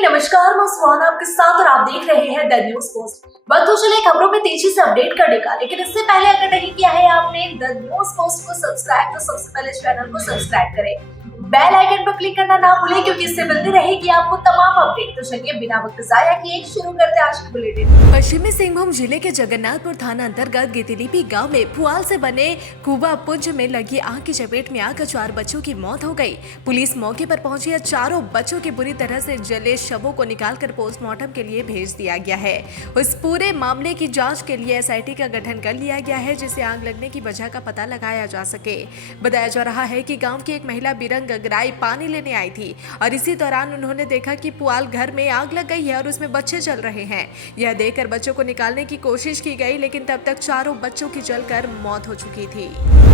नमस्कार, मैं सुहाना आपके साथ और आप देख रहे हैं द न्यूज पोस्ट। वक्त तो चले खबरों में तेजी से अपडेट करने का, लेकिन इससे पहले अगर नहीं किया है आपने द न्यूज पोस्ट को सब्सक्राइब तो सबसे पहले चैनल को सब्सक्राइब करें, बेल आइकन पर क्लिक करना ना भूलें क्योंकि इससे मिलती रहेगी आपको तमाम अपडेट। तो चलिए बिना वक्त जाया किए शुरू करते हैं आज की बुलेटिन। पश्चिमी सिंहभूम जिले के जगन्नाथपुर थाना अंतर्गत गितिलीपी गांव में पुआल से बने कुबा पुंज में लगी आग की चपेट में आकर 4 बच्चों की मौत हो गई। पुलिस मौके पर पहुंची है। चारों बच्चों के बुरी तरह से जले शवों को निकालकर पोस्टमार्टम के लिए भेज दिया गया है। उस पूरे मामले की जांच के लिए एसआईटी का गठन कर लिया गया है, जिससे आग लगने की वजह का पता लगाया जा सके। बताया जा रहा है कि गाँव की एक महिला बिरंग गगराई पानी लेने आई थी और इसी दौरान उन्होंने देखा कि पुआल घर में आग लग गई है और उसमें बच्चे जल रहे हैं। यह देखकर बच्चों को निकालने की कोशिश की गई, लेकिन तब तक चारों बच्चों की जलकर मौत हो चुकी थी।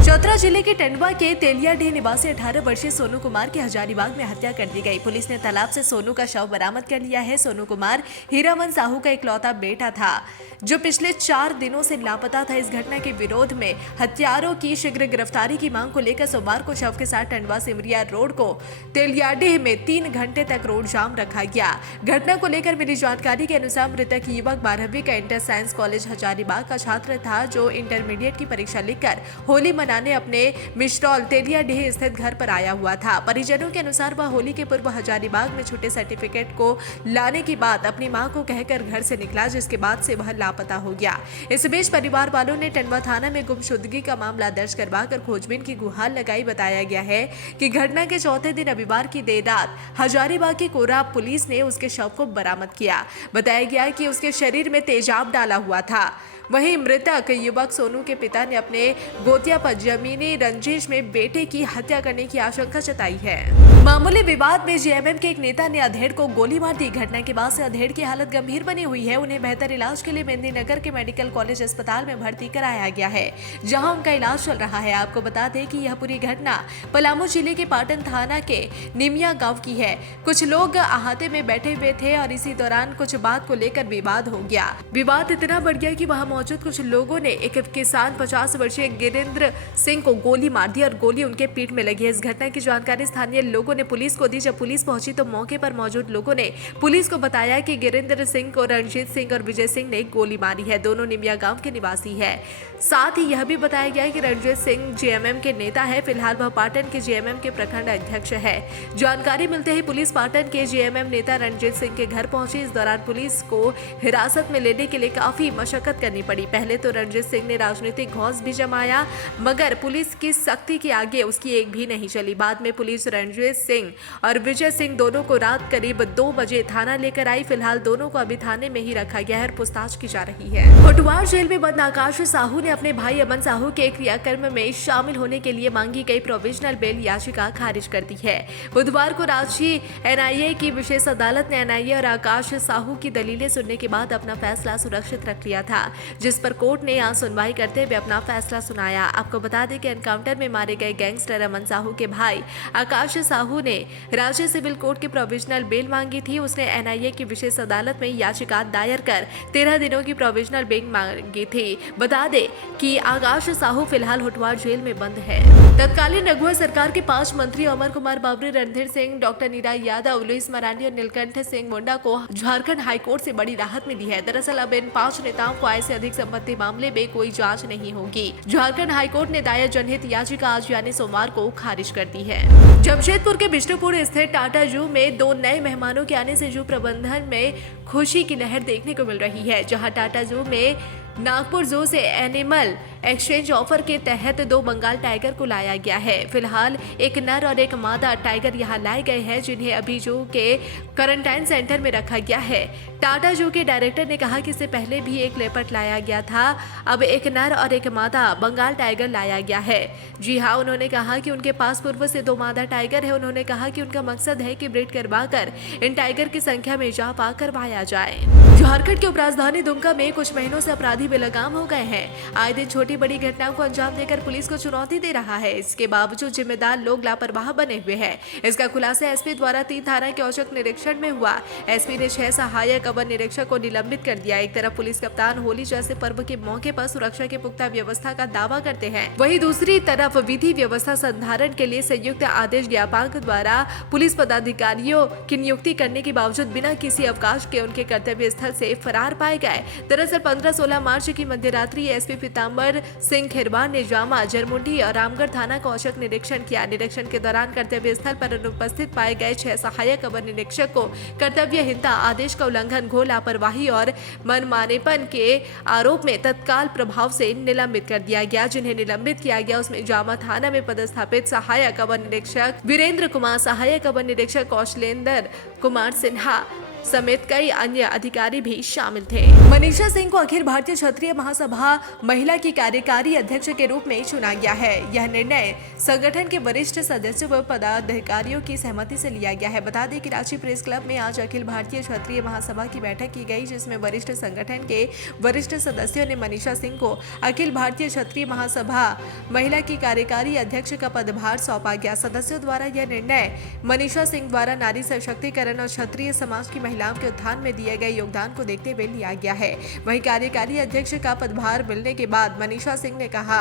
चतरा जिले के टंडवा के तेलियाडीह निवासी 18 वर्षीय सोनू कुमार की हजारीबाग में हत्या कर दी गई। पुलिस ने तालाब से सोनू का शव बरामद कर लिया है। सोनू कुमार हीरावन साहू का इकलौता बेटा था जो पिछले 4 दिनों से लापता था। इस घटना के विरोध में हत्यारों की शीघ्र गिरफ्तारी की मांग को लेकर सोमवार को शव के साथ टंडवा सिमरिया रोड को तेलियाडीह में 3 घंटे तक रोड जाम रखा गया। घटना को लेकर मिली जानकारी के अनुसार मृतक युवक 12वीं का इंटर साइंस कॉलेज हजारीबाग का छात्र था, जो इंटरमीडिएट की परीक्षा लिखकर होली मनाने अपने मिश्रौल तेलियाडीह स्थित घर पर आया हुआ था। परिजनों के अनुसार वह होली के पूर्व हजारीबाग में छुट्टे सर्टिफिकेट को लाने की बात अपनी मां को कहकर घर से निकला, जिसके बाद से वह लापता हो गया। इस बीच परिवार वालों ने टंडवा थाना में गुमशुदगी का मामला दर्ज करवाकर खोजबीन की गुहार लगाई। बताया गया है कि घटना के चौथे दिन रविवार की देर रात हजारीबाग की कोरा पुलिस ने उसके शव को बरामद किया। बताया गया कि उसके शरीर में तेजाब डाला हुआ था। वहीं मृतक युवक सोनू के पिता ने अपने गोतिया पर जमीनी रंजिश में बेटे की हत्या करने की आशंका जताई है। मामूली विवाद में जेएमएम के एक नेता ने अधेड़ को गोली मार दी। घटना के बाद से अधेड़ की हालत गंभीर बनी हुई है। उन्हें बेहतर इलाज के लिए मेदिनीनगर के मेडिकल कॉलेज अस्पताल में भर्ती कराया गया है, जहां उनका इलाज चल रहा है। आपको बता दें कि यह पूरी घटना पलामू जिले के पाटन थाना के निमिया गाँव की है। कुछ लोग अहाते में बैठे हुए थे और इसी दौरान कुछ बात को लेकर विवाद हो गया। विवाद इतना बढ़ गया कि वहां मौजूद कुछ लोगों ने एक किसान 50 वर्षीय गिरिंद्र सिंह को गोली मार दी और गोली उनके पीठ में लगी। इस घटना की जानकारी स्थानीय लोगों ने पुलिस को दी। जब पुलिस पहुंची तो मौके पर मौजूद लोगों ने पुलिस को बताया कि गिरिंद्र सिंह को रणजीत सिंह और विजय सिंह ने गोली मारी है। दोनों निमिया गांव के निवासी है। साथ ही यह भी बताया गया कि रणजीत सिंह जेएमएम के नेता है। फिलहाल वह पाटन के जेएमएम के प्रखंड अध्यक्ष है। जानकारी मिलते ही पुलिस पाटन के जेएमएम नेता रणजीत सिंह के घर पहुंची। इस दौरान पुलिस को हिरासत में लेने के लिए काफी मशक्कत करनी पड़ी। पहले तो रणजीत सिंह ने राजनीतिक घौंस भी जमाया, मगर पुलिस की सख्ती के आगे उसकी एक भी नहीं चली। बाद में पुलिस रणजीत सिंह और विजय सिंह दोनों को रात करीब 2 बजे थाना लेकर आई। फिलहाल दोनों को अभी थाने में ही रखा गया है और पूछताछ की जा रही है। होटवार जेल में बंद आकाश साहू ने अपने भाई अमन साहू के क्रियाकर्म में शामिल होने के लिए मांगी गई प्रोविजनल बेल याचिका खारिज कर दी है। बुधवार को रांची एनआईए की विशेष अदालत ने एनआईए और आकाश साहू की दलीलें सुनने के बाद अपना फैसला सुरक्षित रख लिया था, जिस पर कोर्ट ने आज सुनवाई करते हुए अपना फैसला सुनाया। आपको बता दें कि एनकाउंटर में मारे गए गैंगस्टर अमन साहू के भाई आकाश साहू ने राज्य सिविल कोर्ट की प्रोविजनल बेल मांगी थी। उसने एनआईए की विशेष अदालत में याचिका दायर कर 13 दिनों की प्रोविजनल बेल मांगी थी। बता दें कि आकाश साहू फिलहाल होटवार जेल में बंद है। तत्कालीन रघुवर सरकार के 5 मंत्री अमर कुमार बाबरी, रणधीर सिंह, डॉक्टर नीरा यादव, लुईस मरांडी और नीलकंठ सिंह मुंडा को झारखंड हाईकोर्ट से बड़ी राहत मिली है। दरअसल अब इन 5 नेताओं को आय से अधिक संपत्ति मामले में कोई जांच नहीं होगी। झारखंड हाईकोर्ट ने दायर जनहित याचिका आज यानी सोमवार को खारिज कर दी है। जमशेदपुर के विष्णुपुर स्थित टाटा जू में 2 नए मेहमानों के आने से जू प्रबंधन में खुशी की लहर देखने को मिल रही है। जहां टाटा जू में नागपुर जू से एनिमल एक्सचेंज ऑफर के तहत 2 बंगाल टाइगर को लाया गया है। फिलहाल एक नर और एक मादा टाइगर यहां लाए गए हैं, जिन्हें अभी जू के क्वारंटाइन सेंटर में रखा गया है। टाटा जू के डायरेक्टर ने कहा कि इससे पहले भी एक लेपर्ड लाया गया था, अब एक नर और एक मादा बंगाल टाइगर लाया गया है। जी हाँ, उन्होंने कहा कि उनके पास पूर्व से 2 मादा टाइगर है। उन्होंने कहा कि उनका मकसद है कि ब्रीड करवाकर इन टाइगर की संख्या में इजाफा करवाया जाए। झारखंड की उपराजधानी दुमका में कुछ महीनों से अपराधी भी बेलगाम हो गए हैं। आए दिन छोटी बड़ी घटनाओं को अंजाम देकर पुलिस को चुनौती दे रहा है। इसके बावजूद जिम्मेदार लोग लापरवाह बने हुए हैं। इसका खुलासा एसपी द्वारा 3 थाना के औचक निरीक्षण में हुआ। एसपी ने 6 सहायक अवर निरीक्षक को निलंबित कर दिया। एक तरफ पुलिस कप्तान होली जैसे पर्व के मौके पर सुरक्षा की पुख्ता व्यवस्था का दावा करते हैं, वहीं दूसरी तरफ विधि व्यवस्था संधारण के लिए संयुक्त आदेश ज्ञापक द्वारा पुलिस पदाधिकारियों की नियुक्ति करने के बावजूद बिना किसी अवकाश के उनके कर्तव्य स्थल से फरार पाए गए। दरअसल 15-16 मार्च की मध्यरात्रि एसपी पीताम्बर सिंह खिरवार ने जामा, जरमुंडी और रामगढ़ थाना का औचक निरीक्षण किया। निरीक्षण के दौरान कर्तव्य स्थल पर अनुपस्थित पाए गए 6 सहायक अवर निरीक्षक को कर्तव्यहीनता, आदेश का उल्लंघन, घोर लापरवाही और मनमानेपन के आरोप में तत्काल प्रभाव से निलंबित कर दिया गया। जिन्हें निलंबित किया गया उसमें जामा थाना में पदस्थापित सहायक अवर निरीक्षक वीरेंद्र कुमार, सहायक अवर निरीक्षक कौशलेंद्र कुमार सिन्हा समेत कई अन्य अधिकारी भी शामिल थे। मनीषा सिंह को अखिल भारतीय क्षत्रिय महासभा महिला की कार्यकारी अध्यक्ष के रूप में चुना गया है। यह निर्णय संगठन के वरिष्ठ सदस्यों व पदाधिकारियों की सहमति से लिया गया है। बता दें कि रांची प्रेस क्लब में आज अखिल भारतीय क्षत्रिय महासभा की बैठक की गई, जिसमें वरिष्ठ संगठन के वरिष्ठ सदस्यों ने मनीषा सिंह को अखिल भारतीय क्षत्रिय महासभा महिला की कार्यकारी अध्यक्ष का पदभार सौंपा गया। सदस्यों द्वारा यह निर्णय मनीषा सिंह द्वारा नारी सशक्तिकरण और क्षत्रिय समाज की महिलाओं के उत्थान में दिए गए योगदान को देखते हुए लिया गया है। वहीं कार्यकारी अध्यक्ष का पदभार मिलने के बाद मनीषा सिंह ने कहा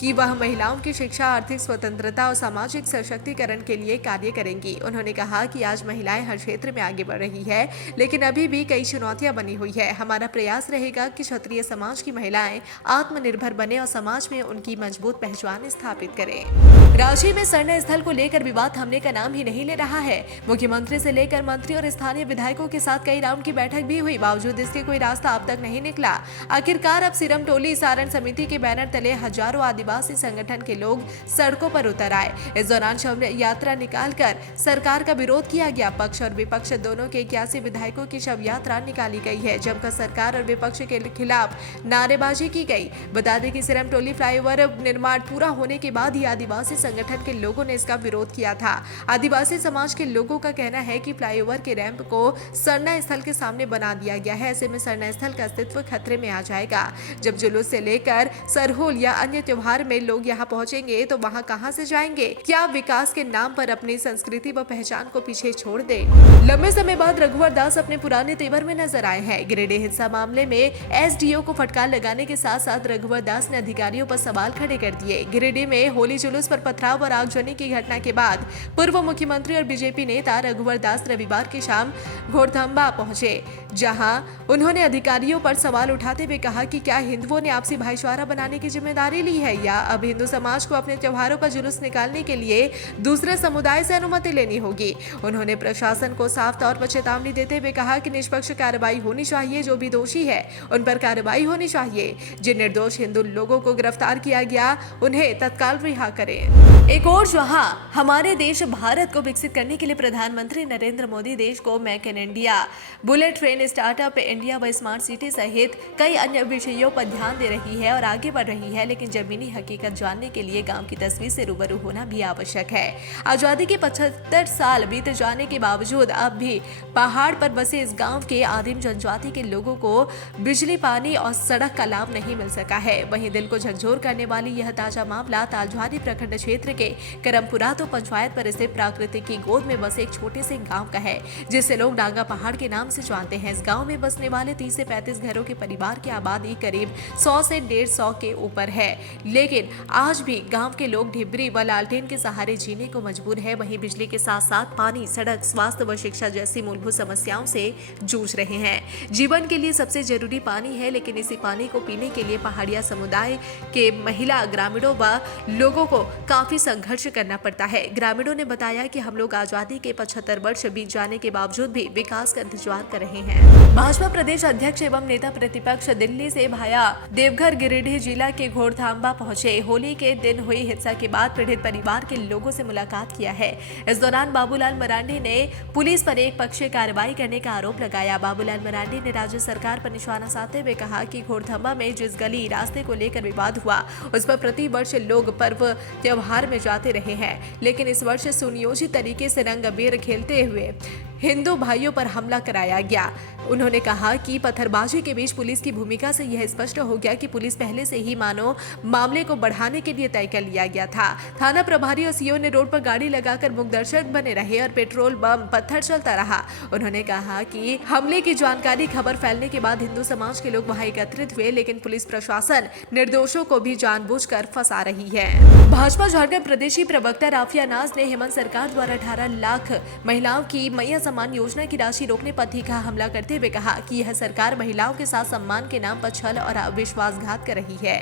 कि वह महिलाओं की शिक्षा, आर्थिक स्वतंत्रता और सामाजिक सशक्तिकरण के लिए कार्य करेंगी। उन्होंने कहा कि आज महिलाएं हर क्षेत्र में आगे बढ़ रही है, लेकिन अभी भी कई चुनौतियां बनी हुई है। हमारा प्रयास रहेगा कि क्षत्रिय समाज की महिलाएं आत्मनिर्भर बने और समाज में उनकी मजबूत पहचान स्थापित करें। रांची में सरना स्थल को लेकर विवाद थमने का नाम ही नहीं ले रहा है। मुख्यमंत्री से लेकर मंत्री और स्थानीय विधायकों के साथ कई राउंड की बैठक भी हुई, बावजूद इसके कोई रास्ता अब तक नहीं निकला। आखिरकार अब सिरम टोली सारण समिति के बैनर तले हजारों आदिवासी संगठन के लोग सड़कों पर उतर आए। इस दौरान शव यात्रा निकालकर सरकार का विरोध किया गया। पक्ष और विपक्ष दोनों के 81 विधायकों की शव यात्रा निकाली गई है, जमकर सरकार और विपक्ष के खिलाफ नारेबाजी की गई। बता दें कि सिरम टोली फ्लाईओवर निर्माण पूरा होने के बाद ही आदिवासी संगठन के लोगों ने इसका विरोध किया था। आदिवासी समाज के लोगों का कहना है कि फ्लाईओवर के रैंप को सरना स्थल के सामने बना दिया गया है। ऐसे में सरना स्थल का अस्तित्व खतरे में आ जाएगा। जब जुलूस से लेकर सरहुल या अन्य त्योहार में लोग यहाँ पहुंचेंगे तो वहाँ कहाँ से जाएंगे? क्या विकास के नाम पर अपनी संस्कृति व पहचान को पीछे छोड़ दे? लंबे समय बाद रघुवर दास अपने पुराने तेवर में नजर आए हैं। गिरिडीह हिंसा मामले में एसडीओ को फटकार लगाने के साथ साथ रघुवर दास ने अधिकारियों पर सवाल खड़े कर दिए। गिरिडीह में होली जुलूस पर पथराव और आगजनी की घटना के बाद पूर्व मुख्यमंत्री और बीजेपी नेता रघुवर दास रविवार की शाम घोड़थंबा पहुंचे, जहां उन्होंने अधिकारियों पर सवाल उठाते हुए कहा कि क्या हिंदुओं ने आपसी भाईचारा बनाने की जिम्मेदारी ली है या अब हिंदू समाज को अपने त्योहारों पर जुलूस निकालने के लिए दूसरे समुदाय से अनुमति लेनी होगी। उन्होंने प्रशासन को साफ तौर पर चेतावनी देते हुए कहा कि निष्पक्ष कार्रवाई होनी चाहिए, जो भी दोषी है उन पर कार्रवाई होनी चाहिए। जिन निर्दोष हिंदू लोगों को गिरफ्तार किया गया उन्हें तत्काल रिहा करें। एक और जहां हमारे देश भारत को विकसित करने के लिए प्रधानमंत्री नरेंद्र मोदी देश को make in India, bullet train, startup India व स्मार्ट सिटी सहित कई अन्य विषयों पर ध्यान दे रही है और आगे बढ़ रही है, लेकिन जमीनी हकीकत जानने के लिए गांव की तस्वीर से रूबरू होना भी आवश्यक है। आजादी के 75 साल बीत जाने के बावजूद अब भी पहाड़ पर बसे इस गांव के आदिम जनजाति के लोगों को बिजली, पानी और सड़क का लाभ नहीं मिल सका है। वहीं दिल को झकझोर करने वाली यह ताजा मामला तालझारी प्रखंड क्षेत्र के करमपुरा तो पंचायत पर स्थित प्राकृति की गोद में बसे एक छोटे से गाँव का है, जिसे लोग डांगा पहाड़ के नाम से जानते हैं। इस गांव में बसने वाले 30 से 35 घरों के परिवार की आबादी करीब 100 से 150 के ऊपर है, लेकिन आज भी गांव के लोग ढिबरी व लालटेन के सहारे जीने को मजबूर है। वहीं बिजली के साथ साथ पानी, सड़क, स्वास्थ्य व शिक्षा जैसी मूलभूत समस्याओं से जूझ रहे हैं। जीवन के लिए सबसे जरूरी पानी है, लेकिन इसी पानी को पीने के लिए पहाड़िया समुदाय के महिला, ग्रामीणों व लोगों को काफी संघर्ष करना पड़ता है। ग्रामीणों ने बताया कि हम लोग आजादी के 75 वर्ष बीत जाने के बावजूद भी विकास का इंतजार कर रहे हैं। भाजपा प्रदेश अध्यक्ष एवं नेता प्रतिपक्ष दिल्ली से भाया देवघर गिरिडीह जिला के घोड़थांबा पहुंचे। होली के दिन हुई हिंसा के बाद पीड़ित परिवार के लोगों से मुलाकात किया है। इस दौरान बाबूलाल मरांडी ने पुलिस पर एक पक्षीय कार्रवाई करने का आरोप लगाया। बाबूलाल मरांडी ने राज्य सरकार पर निशाना साधते हुए कहा कि घोड़थंबा में जिस गली रास्ते को लेकर विवाद हुआ उस पर प्रति वर्ष लोग पर्व त्योहार में जाते रहे हैं, लेकिन इस वर्ष सुनियोजित तरीके से रंग अबीर खेलते हुए हिंदू भाइयों पर हमला कराया गया। उन्होंने कहा कि पत्थरबाजी के बीच पुलिस की भूमिका से यह स्पष्ट हो गया कि पुलिस पहले से ही मानो मामले को बढ़ाने के लिए तय कर लिया गया था। थाना प्रभारी और सीओ ने रोड पर गाड़ी लगाकर मुखदर्शक बने रहे और पेट्रोल बम पत्थर चलता रहा। उन्होंने कहा कि हमले की जानकारी खबर फैलने के बाद हिंदू समाज के लोग वहां एकत्रित हुए, लेकिन पुलिस प्रशासन निर्दोषों को भी जानबूझकर फंसा रही है। भाजपा झारखंड प्रदेशी प्रवक्ता राफिया नाज ने हेमंत सरकार द्वारा 18 लाख महिलाओं की मैया सम्मान योजना की राशि रोकने पर तीखा हमला करते हुए कहा कि यह सरकार महिलाओं के साथ सम्मान के नाम पर छल और विश्वासघात कर रही है।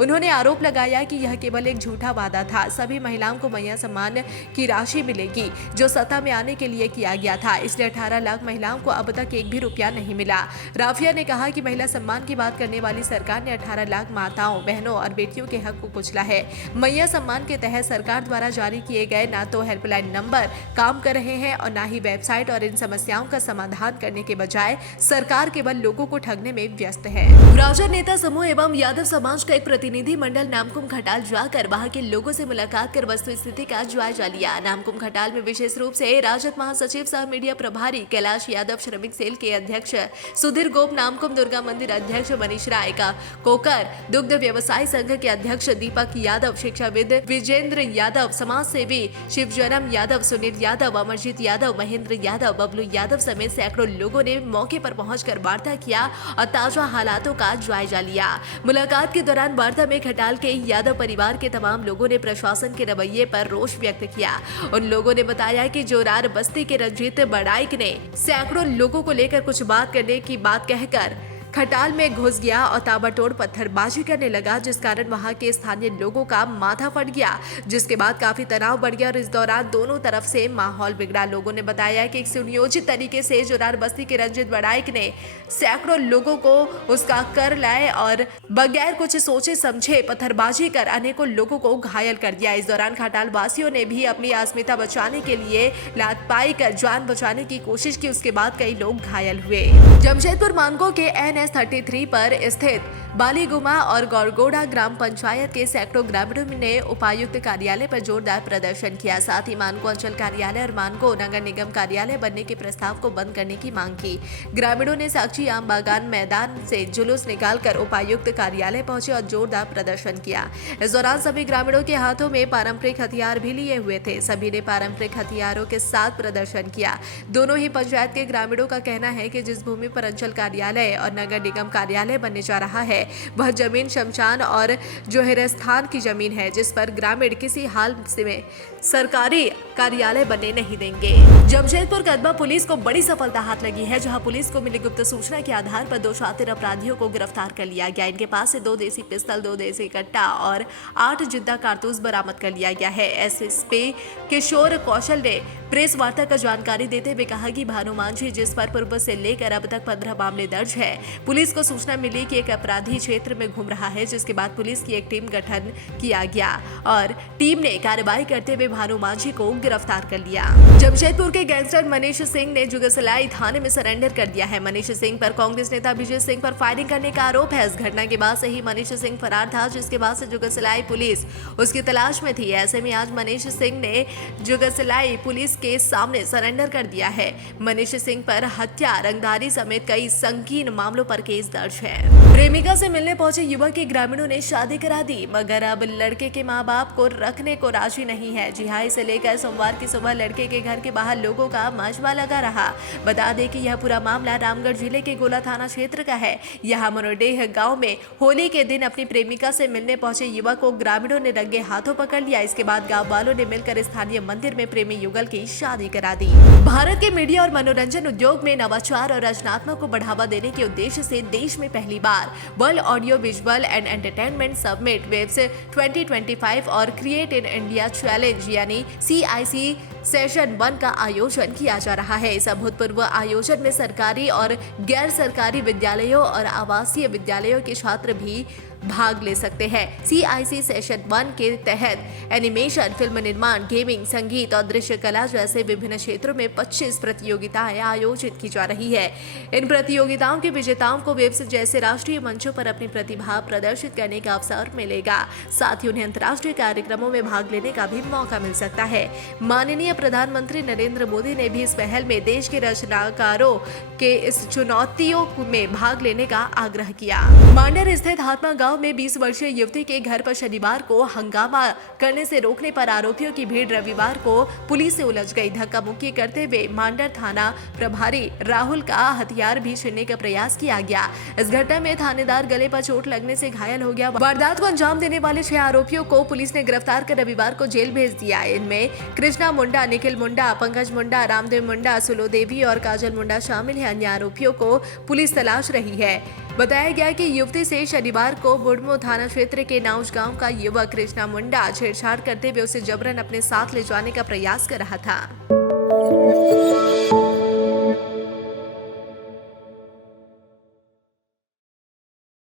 उन्होंने आरोप लगाया कि यह केवल एक झूठा वादा था। सभी महिलाओं को मैया सम्मान की राशि मिलेगी जो सत्ता में आने के लिए किया गया था, इसलिए 18 लाख महिलाओं को अब तक एक भी रुपया नहीं मिला। राफिया ने कहा कि महिला सम्मान की बात करने वाली सरकार ने 18 लाख माताओं, बहनों और बेटियों के हक को कुचला है। मैया सम्मान के तहत सरकार द्वारा जारी किए गए ना तो हेल्पलाइन नंबर काम कर रहे हैं और ना ही वेबसाइट, और इन समस्याओं का समाधान करने के बजाय सरकार केवल लोगों को ठगने में व्यस्त है। राजद नेता समूह एवं यादव समाज का एक प्रतिनिधि मंडल नामकुम खटाल जाकर वहां के लोगों से मुलाकात कर वस्तुस्थिति का जायजा लिया। नामकुम खटाल में विशेष रूप से राजद महासचिव सह मीडिया प्रभारी कैलाश यादव, श्रमिक सेल के अध्यक्ष सुधीर गोप, नामकुम दुर्गा मंदिर अध्यक्ष मनीष राय का कोकर, दुग्ध व्यवसाय संघ के अध्यक्ष दीपक यादव, शिक्षाविद विजेंद्र यादव, समाज सेवी शिवजनम यादव, सुनील यादव, अमरजीत यादव, महेंद्र यादव, बबलू यादव समेत सैकड़ों लोगों ने मौके पर पहुंचकर वार्ता किया और ताजा हालातों का जायजा लिया। मुलाकात के दौरान वार्ता में खटाल के यादव परिवार के तमाम लोगों ने प्रशासन के रवैये पर रोष व्यक्त किया। उन लोगों ने बताया कि जोरार बस्ती के रंजीत बड़ाइक ने सैकड़ों लोगों को लेकर कुछ बात करने की बात कहकर खटाल में घुस गया और ताबड़तोड़ पत्थरबाजी करने लगा, जिस कारण वहां के स्थानीय लोगों का माथा फट गया, जिसके बाद काफी तनाव बढ़ गया और इस दौरान दोनों तरफ से माहौल बिगड़ा। लोगों ने बताया कि एक सुनियोजित तरीके से जोरार बस्ती के रंजीत बड़ाइक ने सैकड़ों लोगों को उसका कर लाए और बगैर कुछ सोचे समझे पत्थरबाजी कर अनेकों लोगों को घायल कर दिया। इस दौरान खटाल वासियों ने भी अपनी अस्मिता बचाने के लिए लातपाई कर जान बचाने की कोशिश की। उसके बाद कई लोग घायल हुए। जमशेदपुर मानगो के NS33 पर स्थित बालीगुमा और गौरगोड़ा ग्राम पंचायत के सैकड़ों ग्रामीणों ने उपायुक्त कार्यालय पर जोरदार प्रदर्शन किया। साथ ही मानगो अंचल कार्यालय और मानगो नगर निगम कार्यालय बनने के प्रस्ताव को बंद करने की मांग की। ग्रामीणों ने साक्षी आम बागान मैदान से जुलूस निकालकर उपायुक्त कार्यालय पहुंचे और जोरदार प्रदर्शन किया। इस दौरान सभी ग्रामीणों के हाथों में पारंपरिक हथियार भी लिए हुए थे। सभी ने पारंपरिक हथियारों के साथ प्रदर्शन किया। दोनों ही पंचायत के ग्रामीणों का कहना है कि जिस भूमि पर अंचल कार्यालय और नगर निगम कार्यालय बनने जा रहा है वह जमीन शमशान और जोहरस्थान की जमीन है, जिस पर ग्रामीण किसी हाल में सरकारी कार्यालय बनने नहीं देंगे। जमशेदपुर कस्बा पुलिस को बड़ी सफलता हाथ लगी है, जहां पुलिस को मिली गुप्त सूचना के आधार पर 2 शातिर अपराधियों को गिरफ्तार कर लिया गया। इनके पास से 2 देसी पिस्तौल, 2 देसी कट्टा और 8 जिंदा कारतूस बरामद कर लिया गया है। एसएसपी किशोर कौशल ने प्रेस वार्ता का जानकारी देते हुए कहा कि भानु मांझी, जिस पर पूर्व से लेकर अब तक 15 मामले दर्ज है, पुलिस को सूचना मिली कि एक अपराधी क्षेत्र में घूम रहा है, जिसके बाद पुलिस की एक टीम गठन किया गया और टीम ने कार्रवाई करते हुए भानु मांझी को गिरफ्तार कर लिया। जमशेदपुर के गैंगस्टर मनीष सिंह ने जुगसलाई थाने में सरेंडर कर दिया है। मनीष सिंह पर कांग्रेस नेता अभिजीत सिंह पर फायरिंग करने का आरोप है। इस घटना के बाद से ही मनीष सिंह फरार था, जिसके बाद से जुगसलाई पुलिस उसकी तलाश में थी। ऐसे में आज मनीष सिंह ने जुगसलाई पुलिस के सामने सरेंडर कर दिया है। मनीष सिंह पर हत्या, रंगदारी समेत कई संगीन मामलों पर केस दर्ज है। प्रेमिका से मिलने पहुंचे युवक के ग्रामीणों ने शादी करा दी, मगर अब लड़के के मां बाप को रखने को राजी नहीं है। जी हां, इसे लेकर सोमवार की सुबह लड़के के घर के बाहर लोगों का मजमा लगा रहा। बता दें कि यह पूरा मामला रामगढ़ जिले के गोला थाना क्षेत्र का है। यहाँ मनोडेह गांव में होली के दिन अपनी प्रेमिका से मिलने पहुंचे युवक को ग्रामीणों ने रंगे हाथों पकड़ लिया। इसके बाद गाँव वालों ने मिलकर स्थानीय मंदिर में प्रेमी युगल की शादी करा दी। भारत के मीडिया और मनोरंजन उद्योग में नवाचार और रचनात्मक को बढ़ावा देने के उद्देश्य से देश में पहली बार world audio visual and entertainment summit WAVES 2025 और क्रिएट इन इंडिया चैलेंज यानी CIC सेशन 1 का आयोजन किया जा रहा है। इस अभूतपूर्व आयोजन में सरकारी और गैर सरकारी विद्यालयों और आवासीय विद्यालयों के छात्र भी भाग ले सकते हैं। CIC सेशन 1 के तहत एनिमेशन, फिल्म निर्माण, गेमिंग, संगीत और दृश्य कला जैसे विभिन्न क्षेत्रों में 25 प्रतियोगिताएं आयोजित की जा रही है। इन प्रतियोगिताओं के विजेताओं को वेब्स जैसे राष्ट्रीय मंचों पर अपनी प्रतिभा प्रदर्शित करने का अवसर मिलेगा। साथ ही उन्हें अंतर्राष्ट्रीय कार्यक्रमों में भाग लेने का भी मौका मिल सकता है। माननीय प्रधानमंत्री नरेंद्र मोदी ने भी इस पहल में देश के रचनाकारों के इस चुनौतियों में भाग लेने का आग्रह किया। मांडर स्थित हात्मा गांव में 20 वर्षीय युवती के घर पर शनिवार को हंगामा करने से रोकने पर आरोपियों की भीड़ रविवार को पुलिस से उलझ गई। धक्का मुक्की करते हुए मांडर थाना प्रभारी राहुल का हथियार भी छीनने का प्रयास किया गया। इस घटना में थानेदार गले पर चोट लगने से घायल हो गया। वारदात को अंजाम देने वाले 6 आरोपियों को पुलिस ने गिरफ्तार कर रविवार को जेल भेज दिया। इनमें कृष्णा मुंडा, निखिल मुंडा, पंकज मुंडा, रामदेव मुंडा, सुलो देवी और काजल मुंडा शामिल हैं। अन्य आरोपियों को पुलिस तलाश रही है। बताया गया कि युवती से शनिवार को बुढ़मू थाना क्षेत्र के नाउज गांव का युवक कृष्णा मुंडा छेड़छाड़ करते हुए उसे जबरन अपने साथ ले जाने का प्रयास कर रहा था।